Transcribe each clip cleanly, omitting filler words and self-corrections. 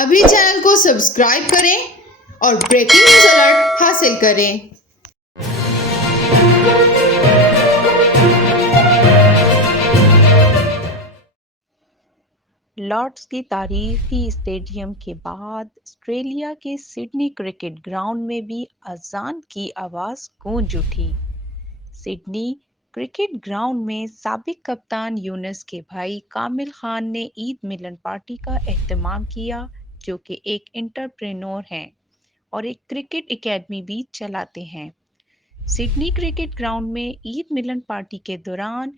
ابھی چینل کو سبسکرائب کریں اور بریکنگ نیوز الرٹ حاصل کریں۔ لارڈز کی تاریخی اسٹیڈیم کے بعد آسٹریلیا کے سڈنی کرکٹ گراؤنڈ میں بھی اذان کی آواز گونج اٹھی۔ سڈنی کرکٹ گراؤنڈ میں سابق کپتان یونس کے بھائی کامل خان نے عید ملن پارٹی کا اہتمام کیا، جو کہ ایک انٹرپرینور ہیں اور ایک کرکٹ اکیڈمی بھی چلاتے ہیں۔ سڈنی کرکٹ گراؤنڈ میں عید ملن پارٹی کے دوران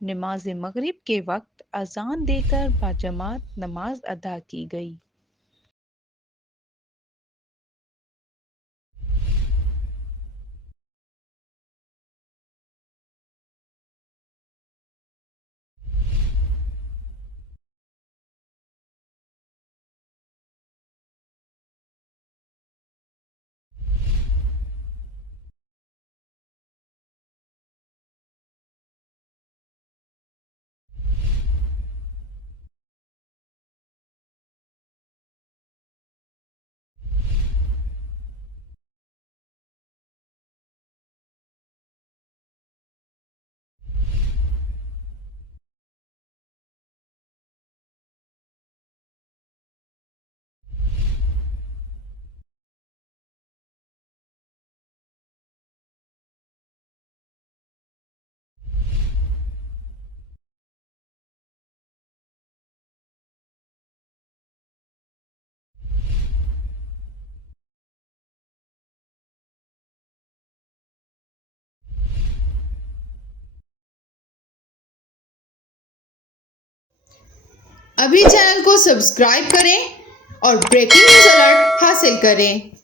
نماز مغرب کے وقت اذان دے کر باجماعت نماز ادا کی گئی۔ ابھی چینل کو سبسکرائب کریں اور بریکنگ نیوز الرٹ حاصل کریں۔